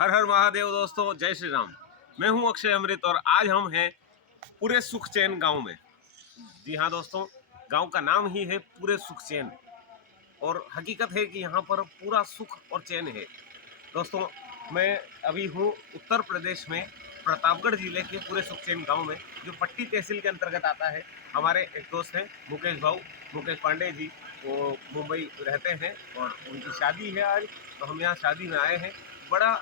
हर हर महादेव दोस्तों, जय श्री राम। मैं हूं अक्षय अमृत और आज हम हैं पूरे सुखचैन गांव में। जी हाँ दोस्तों, गांव का नाम ही है पूरे सुखचैन और हकीकत है कि यहाँ पर पूरा सुख और चैन है। दोस्तों, मैं अभी हूँ उत्तर प्रदेश में प्रतापगढ़ जिले के पूरे सुखचैन गांव में, जो पट्टी तहसील के अंतर्गत आता है। हमारे एक दोस्त हैं मुकेश भाऊ, मुकेश पांडे जी। वो मुंबई रहते हैं और उनकी शादी है आज, तो हम यहाँ शादी में आए हैं। बड़ा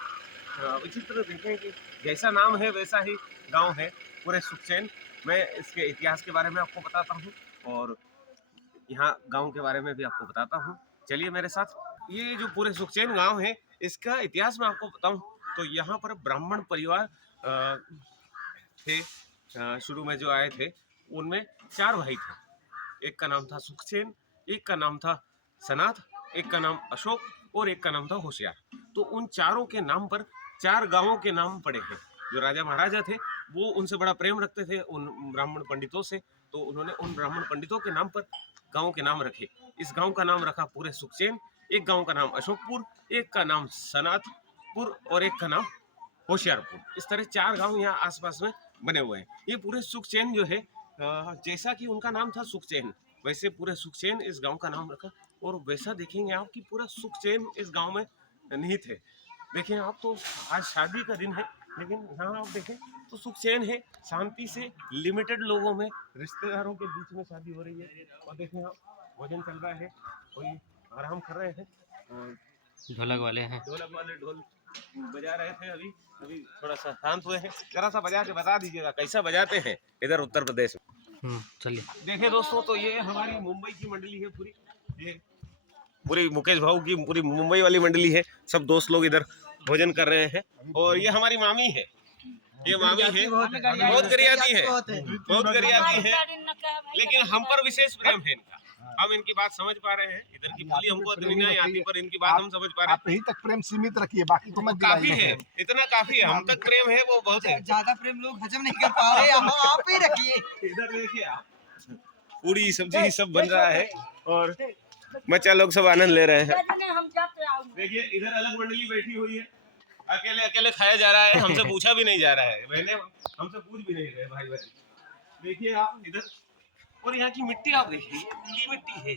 विचित्र देखें कि जैसा नाम है वैसा ही गांव है पूरे सुखचैन। मैं इसके इतिहास के बारे में आपको बताता हूँ और यहाँ गांव के बारे में भी आपको बताता हूँ। चलिए मेरे साथ। ये जो पूरे सुखचैन गांव है, इसका इतिहास मैं आपको बताऊं तो यहाँ पर ब्राह्मण परिवार थे। शुरू में जो आए थे उनमें 4 भाई थे। एक का नाम था सुखचैन, एक का नाम था सनाथ, एक का नाम अशोक और एक का नाम था होशियार। तो उन चारों के नाम पर 4 गांवों के नाम पड़े हैं। जो राजा महाराजा थे वो उनसे बड़ा प्रेम रखते थे उन ब्राह्मण पंडितों से, तो उन्होंने उन ब्राह्मण पंडितों के नाम पर गांव के नाम रखे। इस गांव का नाम रखा पूरे सुखचैन। एक गांव का नाम अशोकपुर, एक का नाम सनातपुर और एक का नाम होशियारपुर। इस तरह 4 गांव यहाँ आसपास में बने हुए हैं। ये पूरे सुखचैन जो है, जैसा कि उनका नाम था सुखचैन, वैसे पूरे सुखचैन इस गांव का नाम रखा। और वैसा देखेंगे आप कि पूरा सुखचैन इस गांव में निहित है। देखें आप, तो आज शादी का दिन है, लेकिन यहाँ आप देखें तो सुखचैन है। शांति से लिमिटेड लोगों में, रिश्तेदारों के बीच में शादी हो रही है। और देखें आप, भोजन चल रहा है, कोई आराम कर रहे हैं। ढोलक वाले हैं, ढोलक वाले ढोल बजा रहे थे। अभी अभी थोड़ा सा शांत हुए हैं। जरा सा बजा के बता दीजिएगा कैसा बजाते हैं इधर उत्तर प्रदेश में। चलिए। देखिए दोस्तों, तो ये हमारी मुंबई की मंडली है पूरी। ये पूरी मुकेश भाऊ की पूरी मुंबई वाली मंडली है। सब दोस्त लोग इधर भोजन कर रहे हैं। और ये हमारी मामी है, ये मामी है, बहुत गरियाती है, बहुत गरियाती है, लेकिन हम पर विशेष प्रेम है इनका। हम इनकी बात समझ पा रहे हैं। इधर की बोली हमको इतनी नहीं आती, पर इनकी बात हम समझ पा रहे हैं। आप यहीं तक प्रेम सीमित रखिए, बाकी को मत काफी है, इतना काफी है। हम तक प्रेम है, वो बहुत है। ज्यादा प्रेम लोग हजम नहीं कर पा रहे, आप ही रखिए। इधर देखिए आप, पूरी सब्जी सब बन रहा है और बच्चा लोग सब आनंद ले रहे हैं। देखिए इधर अलग मंडली बैठी हुई है, अकेले अकेले खाया जा रहा है। हमसे पूछा भी नहीं जा रहा है, बहने हमसे पूछ भी नहीं रहे भाई बहन। देखिए आप इधर, और यहाँ की मिट्टी आप देखिए, पीली मिट्टी है।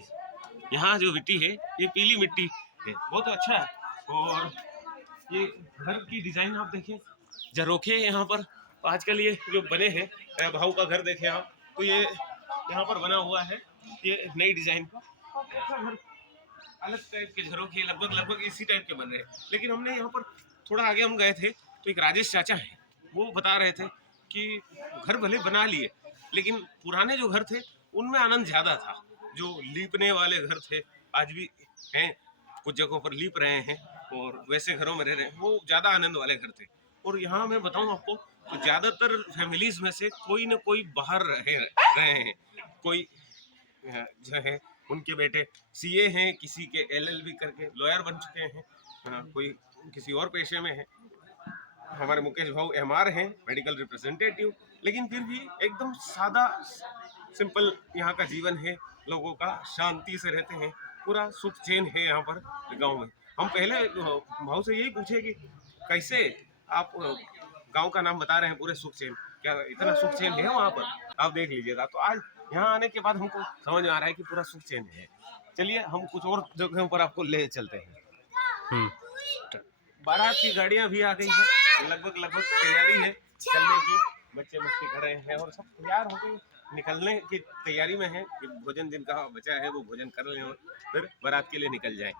यहाँ जो मिट्टी है ये पीली मिट्टी है, बहुत अच्छा है। और ये घर की डिजाइन आप देखिए, झरोखे यहाँ पर आजकल ये जो बने हैं। भाऊ का घर देखें आप, तो ये यहाँ पर बना हुआ है, ये नई डिजाइन का। अलग टाइप के झरोखे लगभग लगभग इसी टाइप के बन रहे हैं। लेकिन हमने यहाँ पर थोड़ा आगे हम गए थे तो एक राजेश चाचा हैं, वो बता रहे थे कि घर भले बना लिए, लेकिन पुराने जो घर थे उनमें आनंद ज्यादा था। जो लीपने वाले घर थे आज भी हैं, कुछ जगहों पर लीप रहे हैं और वैसे घरों में रह रहे हैं, वो ज्यादा आनंद वाले घर थे। और यहाँ मैं बताऊँ आपको, तो ज्यादातर फैमिलीज में से कोई न कोई बाहर रहे हैं। कोई जो है उनके बेटे सीए हैं, किसी के एलएलबी करके लॉयर बन चुके हैं, कोई किसी और पेशे में है। हमारे मुकेश भाऊ एमआर हैं, मेडिकल रिप्रेजेंटेटिव। लेकिन फिर भी एकदम सादा सिंपल यहाँ का जीवन है लोगों का, शांति से रहते हैं। पूरा सुख चैन है यहाँ पर गांव में। हम पहले भाऊ से यही पूछे कि कैसे आप गांव का नाम बता रहे हैं पूरे सुख चैन, क्या इतना सुख चैन है वहाँ पर? आप देख लीजिएगा। तो आज यहाँ आने के बाद हमको समझ में आ रहा है कि पूरा सुख चैन है। चलिए हम कुछ और जगहों पर आपको ले चलते हैं। बारात की गाड़ियां भी आ गई हैं, लगभग तैयारी है चलने की। बच्चे मस्ती कर रहे हैं और सब तैयार हो गए, निकलने की तैयारी में है कि भोजन जिनका बचा है वो भोजन कर लें और फिर बारात के लिए निकल जाए।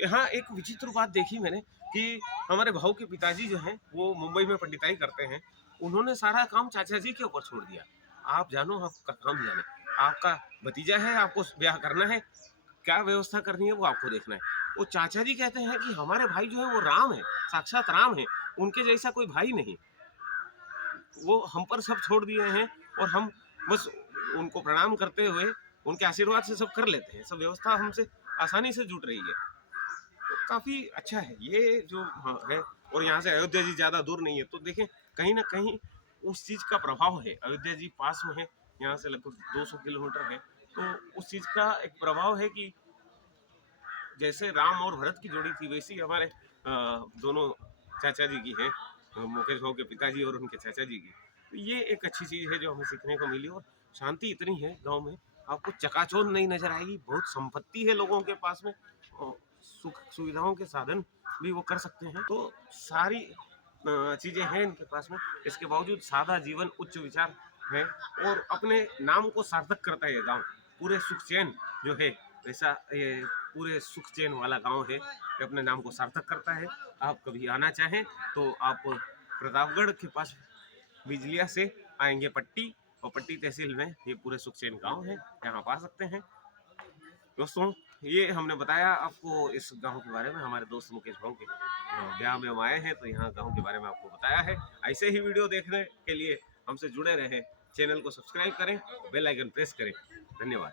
यहाँ एक विचित्र बात देखी मैंने कि हमारे भाऊ के पिताजी जो हैं वो मुंबई में पंडिताई करते हैं। उन्होंने सारा काम चाचा जी के ऊपर छोड़ दिया। आप जानो, आपका काम जाने, आपका भतीजा है, आपको ब्याह करना है, क्या व्यवस्था करनी है वो आपको देखना है। वो चाचा जी कहते हैं कि हमारे भाई जो है वो राम है, साक्षात राम है, उनके जैसा कोई भाई नहीं। वो हम पर सब छोड़ दिए हैं और हम बस उनको प्रणाम करते हुए उनके आशीर्वाद से सब कर लेते हैं। सब व्यवस्था हमसे आसानी से जुट रही है, तो काफी अच्छा है ये जो है। और यहाँ से अयोध्या जी ज्यादा दूर नहीं है, तो देखें कहीं ना कहीं उस चीज का प्रभाव है। अयोध्या जी पास में है, यहाँ से लगभग 200 किलोमीटर है। तो उस चीज का एक प्रभाव है कि जैसे राम और भरत की जोड़ी थी, वैसी हमारे दोनों चाचा जी की है, मुकेश भाऊ के पिताजी और उनके चाचा जी की। तो ये एक अच्छी चीज़ है जो हमें सीखने को मिली। और शांति इतनी है गांव में, आपको चकाचौंध नहीं नजर आएगी। बहुत संपत्ति है लोगों के पास में, और सुख सुविधाओं के साधन भी वो कर सकते हैं। तो सारी चीज़ें हैं इनके पास में। इसके बावजूद सादा जीवन, उच्च विचार है, और अपने नाम को सार्थक करता है ये गाँव। पूरे सुख चैन जो है, ऐसा ये पूरे सुख चैन वाला गांव है, ये अपने नाम को सार्थक करता है। आप कभी आना चाहें तो आप प्रतापगढ़ के पास बिजलिया से आएंगे पट्टी, और पट्टी तहसील में ये पूरे सुख चैन गाँव है, यहाँ आप आ सकते हैं। दोस्तों, ये हमने बताया आपको इस गांव के बारे में। हमारे दोस्त मुकेश भाऊ के ब्याह में हम आए हैं, तो यहाँ गांव के बारे में आपको बताया है। ऐसे ही वीडियो देखने के लिए हमसे जुड़े रहें, चैनल को सब्सक्राइब करें, बेल आइकन प्रेस करें। धन्यवाद।